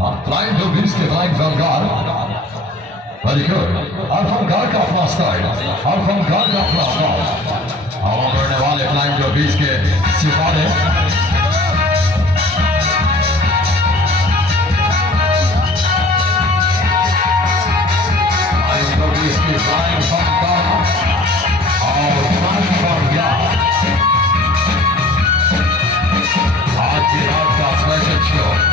Flying to Beast के flying from God. Very good. और from God का अपना style. और from God का अपना style. हवा में उड़ने वाले flying to Beast के सितारे. Flying to Beast के flying from God. और flying from God. आज की रात का special show.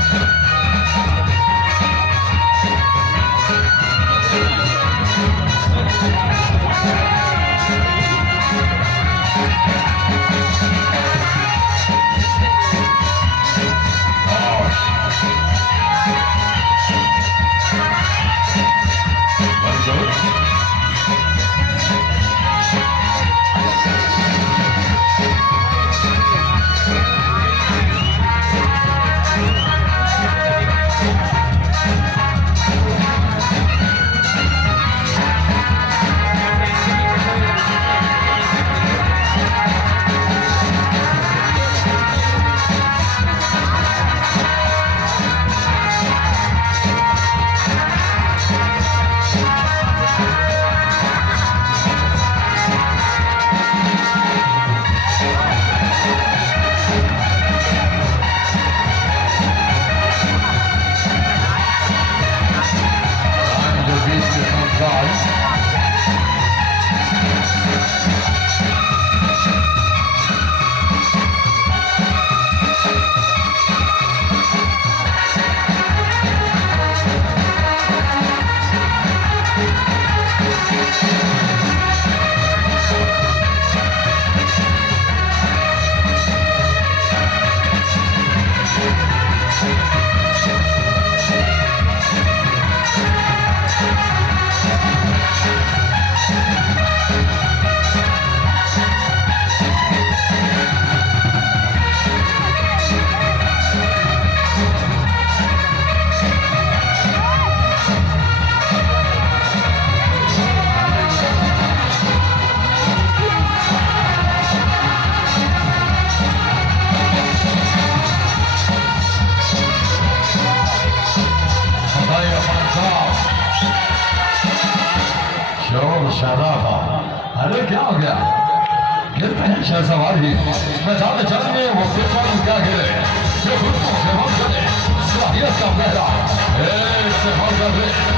शराबा अरे क्या हो गया गिरते हैं शहसवारी मैदान चलेंगे वो पेपर क्या गिरे जो खुद को सेवा करे सलाहियत का पहरा सेवा करे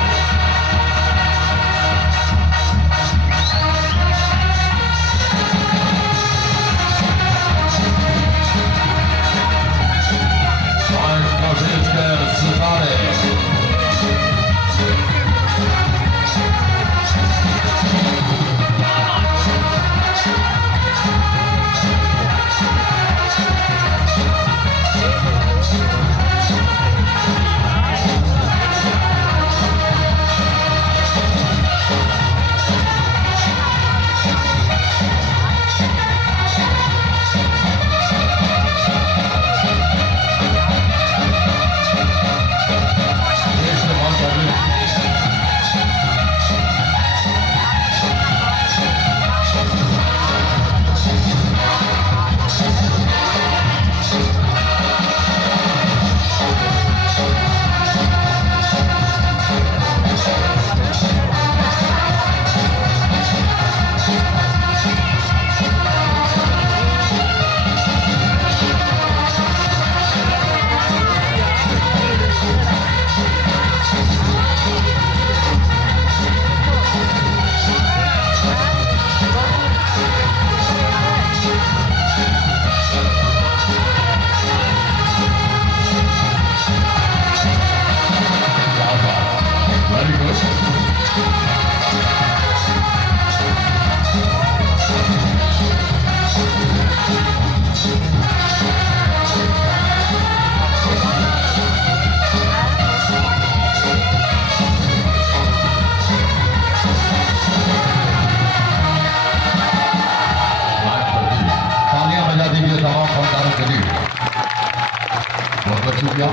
शुक्रिया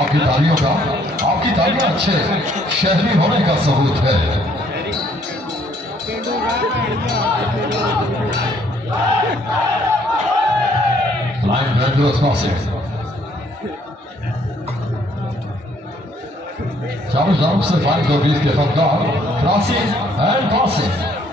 आपकी तालियों का आपकी तालियां अच्छे शहरी होने का सबूत है Flying Grandiose Massive चारों तरफ से 5 को 20 के फटकार क्रॉसिंग एंड पासिंग